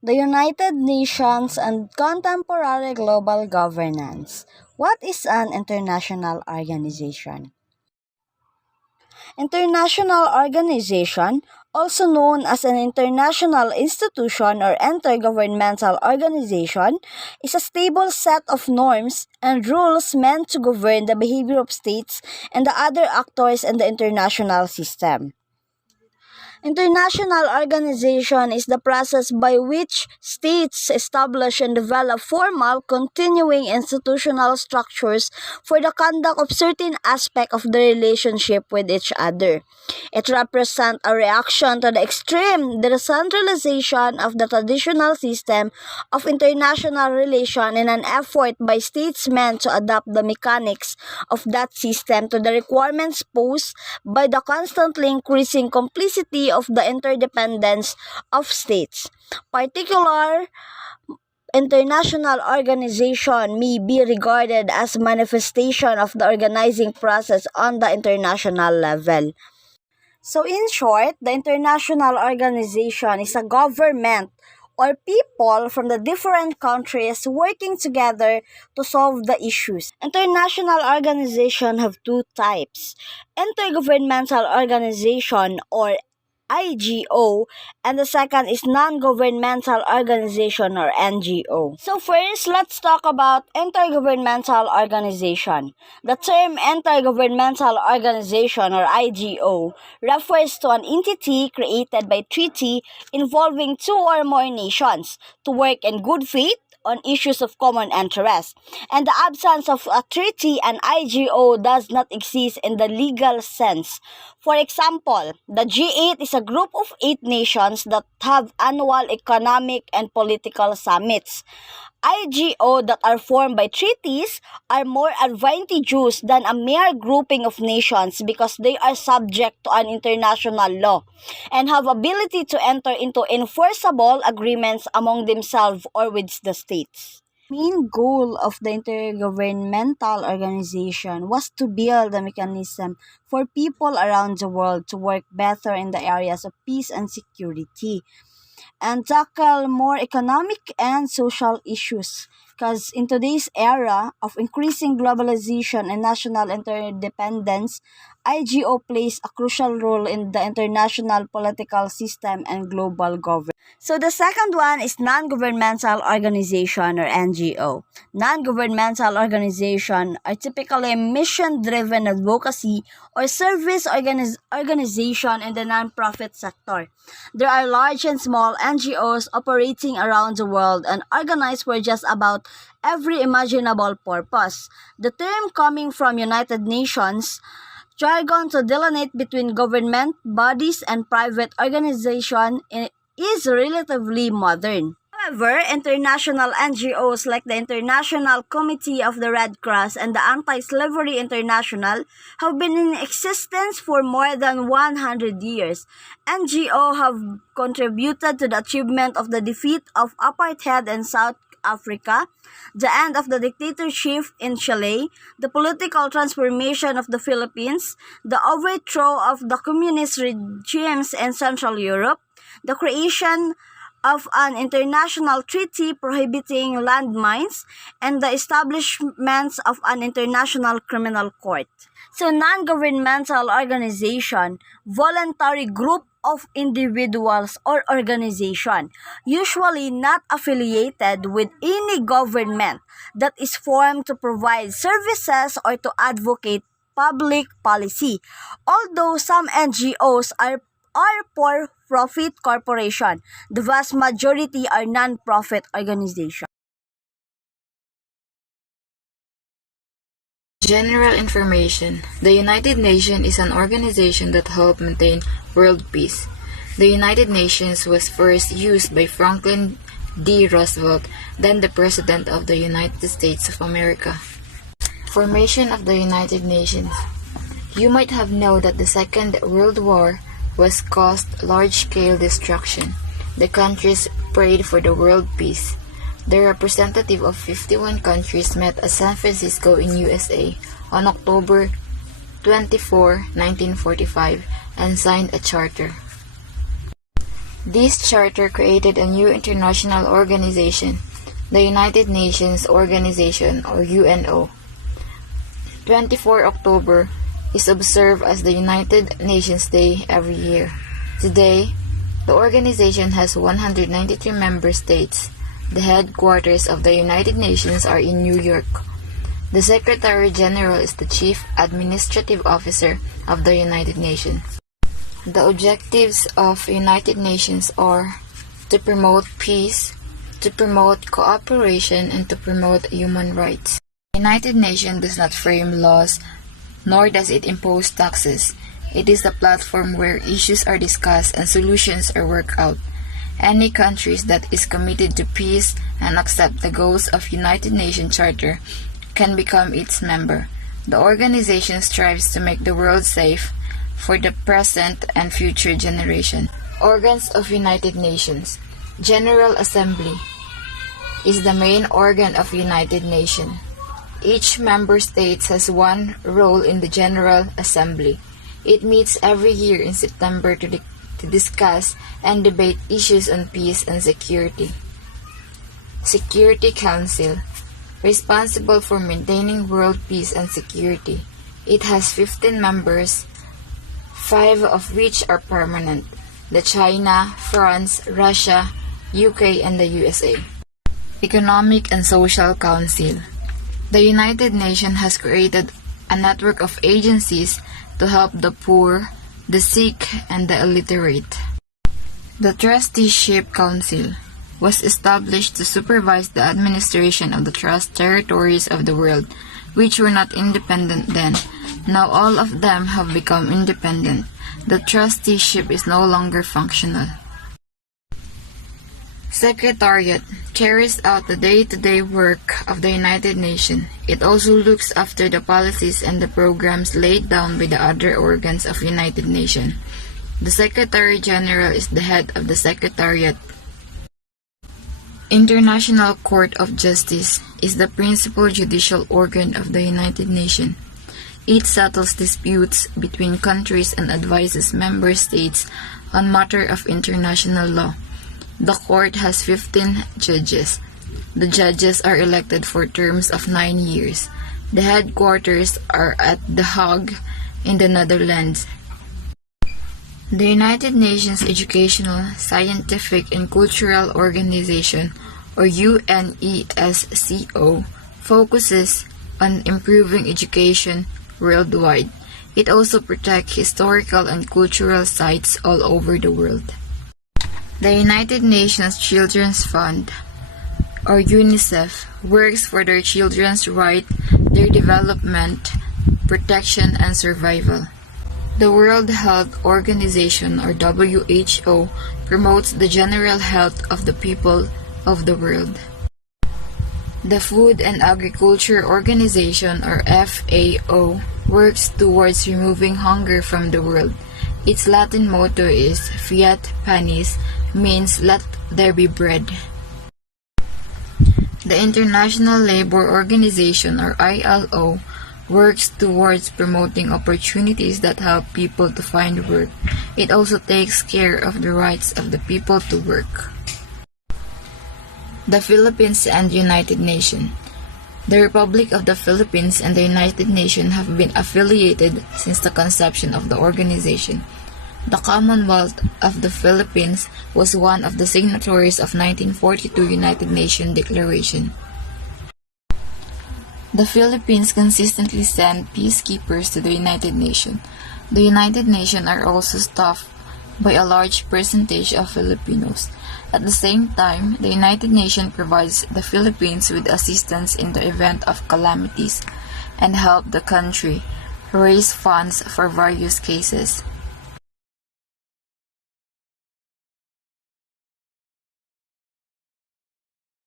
The United Nations and contemporary global governance. What is an international organization? International organization, also known as an international institution or intergovernmental organization, is a stable set of norms and rules meant to govern the behavior of states and the other actors in the international system. International organization is the process by which states establish and develop formal, continuing institutional structures for the conduct of certain aspects of the relationship with each other. It represents a reaction to the extreme decentralization of the traditional system of international relation in an effort by statesmen to adapt the mechanics of that system to the requirements posed by the constantly increasing complexity of the interdependence of states. Particular international organization may be regarded as manifestation of the organizing process on the international level. So in short, the international organization is a government or people from the different countries working together to solve the issues. International organization have two types: intergovernmental organization or IGO, and the second is non-governmental organization or NGO. So first, let's talk about intergovernmental organization. The term intergovernmental organization or IGO refers to an entity created by treaty involving two or more nations to work in good faith on issues of common interest. And the absence of a treaty, an IGO does not exist in the legal sense. For example, the G8 is a group of 8 nations that have annual economic and political summits. IGO that are formed by treaties are more advantageous than a mere grouping of nations because they are subject to an international law and have ability to enter into enforceable agreements among themselves or with the states. Main goal of the intergovernmental organization was to build a mechanism for people around the world to work better in the areas of peace and security and tackle more economic and social issues. Because in today's era of increasing globalization and national interdependence, IGO plays a crucial role in the international political system and global governance. So the second one is non-governmental organization or NGO. Non-governmental organization are typically mission-driven advocacy or service organization in the non-profit sector. There are large and small NGOs operating around the world and organized for just about every imaginable purpose. The term coming from United Nations jargon to delineate between government bodies and private organizations is relatively modern. However, international NGOs like the International Committee of the Red Cross and the Anti-Slavery International have been in existence for more than 100 years. NGOs have contributed to the achievement of the defeat of apartheid in South Africa, the end of the dictatorship in Chile, the political transformation of the Philippines, the overthrow of the communist regimes in Central Europe, the creation of an international treaty prohibiting landmines, and the establishment of an international criminal court. So non-governmental organization, voluntary group of individuals or organization, usually not affiliated with any government, that is formed to provide services or to advocate public policy. Although some NGOs are for-profit corporation, the vast majority are non-profit organizations. General information. The United Nations is an organization that helps maintain world peace. The United Nations was first used by Franklin D. Roosevelt, then the President of the United States of America. Formation of the United Nations. You might have known that the Second World War was caused large-scale destruction. The countries prayed for the world peace. The representative of 51 countries met at San Francisco in USA on October 24, 1945 and signed a charter. This charter created a new international organization, the United Nations Organization or UNO. 24 October is observed as the United Nations Day every year. Today, the organization has 193 member states. The headquarters of the United Nations are in New York. The Secretary General is the Chief Administrative Officer of the United Nations. The objectives of United Nations are to promote peace, to promote cooperation, and to promote human rights. The United Nations does not frame laws, nor does it impose taxes. It is a platform where issues are discussed and solutions are worked out. Any countries that is committed to peace and accept the goals of United Nations Charter can become its member. The organization strives to make the world safe for the present and future generation. Organs of United Nations. General Assembly is the main organ of United Nations. Each member state has one role in the General Assembly. It meets every year in September to discuss and debate issues on peace and security. Security Council, responsible for maintaining world peace and security. It has 15 members, 5 of which are permanent: the China, France, Russia, UK, and the USA. Economic and Social Council. The United Nations has created a network of agencies to help the poor, the sick, and the illiterate. The Trusteeship Council was established to supervise the administration of the trust territories of the world, which were not independent then. Now all of them have become independent. The trusteeship is no longer functional. Secretariat carries out the day-to-day work of the United Nations. It also looks after the policies and the programs laid down by the other organs of United Nations. The Secretary General is the head of the Secretariat. International Court of Justice is the principal judicial organ of the United Nations. It settles disputes between countries and advises member states on matters of international law. The court has 15 judges. The judges are elected for terms of 9 years. The headquarters are at The Hague in the Netherlands. The United Nations Educational, Scientific, and Cultural Organization, or UNESCO, focuses on improving education worldwide. It also protects historical and cultural sites all over the world. The United Nations Children's Fund, or UNICEF, works for their children's rights, their development, protection, and survival. The World Health Organization, or WHO, promotes the general health of the people of the world. The Food and Agriculture Organization, or FAO, works towards removing hunger from the world. Its Latin motto is Fiat Panis, means let there be bread. The International Labour Organization, or ILO, works towards promoting opportunities that help people to find work. It also takes care of the rights of the people to work. The Philippines and United Nations. The Republic of the Philippines and the United Nations have been affiliated since the conception of the organization. The Commonwealth of the Philippines was one of the signatories of 1942 United Nations Declaration. The Philippines consistently send peacekeepers to the United Nations. The United Nations are also staffed by a large percentage of Filipinos. At the same time, the United Nations provides the Philippines with assistance in the event of calamities and help the country raise funds for various cases.